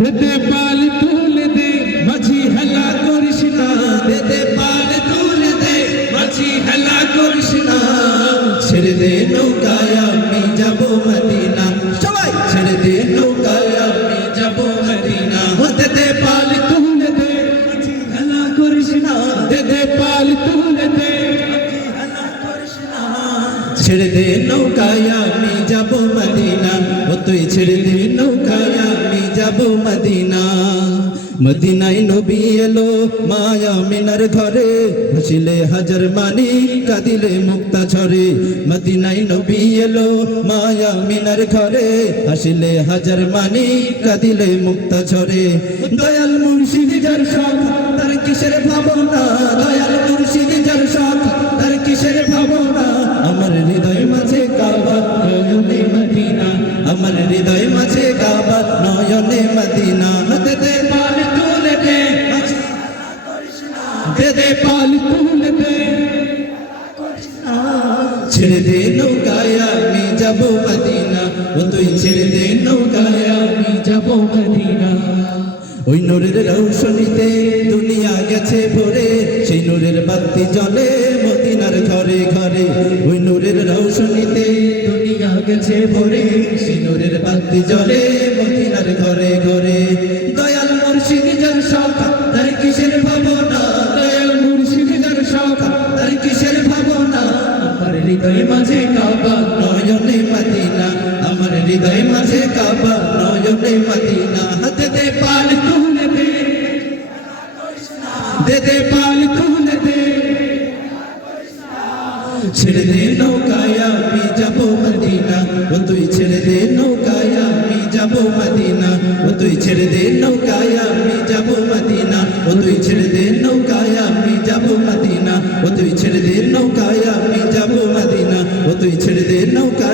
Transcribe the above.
দে পাল তুলে দে মাঝি হেলা করিস না, দে পাল তুলে দে মাঝি হেলা করিস না। ছেড়ে দে নৌকায় আমি যাব মদিনা, সবাই ছেড়ে দে নৌকায় আমি যাব মদিনা। দে পাল তুলে দে মাঝি হেলা করিস না, দে পাল তুলে দে মাঝি হেলা করিস না। ছেড়ে দে নৌকায় আমি যাব মদিনা, ও তুই ছেড়ে দে নৌকায় আমি যাব মদিনা। মদিনায় নবী এলো মায়া মিনার ঘরে, হাসিলে হাজার মানি কাঁদিলে মুক্তা ঝরে। মদিনায় নবী এলো মায়া মিনার ঘরে, হাসিলে হাজার মানি কাঁদিলে মুক্তা ঝরে। দয়াল মুর্শিদ যার শখ তার কিসের ভাবনা, দয়াল মুর্শিদ যার শখ তার কিসের ভাবনা। আমার হৃদয় মাঝে কাবা নয়নে মদিনা, আমার হৃদয় মাঝে কাবা নয়নে মদিনা। দে পাল তুলে দে দে পাল তুলে দে, ছেড়ে দে নৌকায় আমি যাব মদিনা, ও তুই ছেড়ে দে নৌকায় আমি যাব মদিনা। ওই নূরের রৌশনীতে দুনিয়া গেছে ভরে, সেই নূরের বাতি জ্বলে মদিনার ঘরে ঘরে। ওই নূরের রৌশনীতে দুনিয়া গেছে ভরে, সেই নূরের বাতি জ্বলে মদিনার ঘরে ঘরে। দয়াল মুর্শিদ যার শখ তার কিসের ভাবনা, দয়াল মুর্শিদ যার শখ তার কিসের ভাবনা। আমার হৃদয় মাঝে কাবা নয়নে মদিনা, আমার হৃদয় মাঝে কাবা নয়নে মদিনা। হাতে দে পাল তুলে দে দে পাল তুলে দে, ছেড়ে দে নৌকায় আমি যাব মদিনা, ও তুই ছেড়ে দে নৌকায় আমি যাব মদিনা। ও তুই ছেড়ে দে নৌকায় আমি যাব মদিনা, ও তুই ছেড়ে দে নৌকায় আমি যাব মদিনা। ও তুই ছেড়ে দে নৌকায় আমি যাব মদিনা, ও তুই ছেড়ে দে নৌকা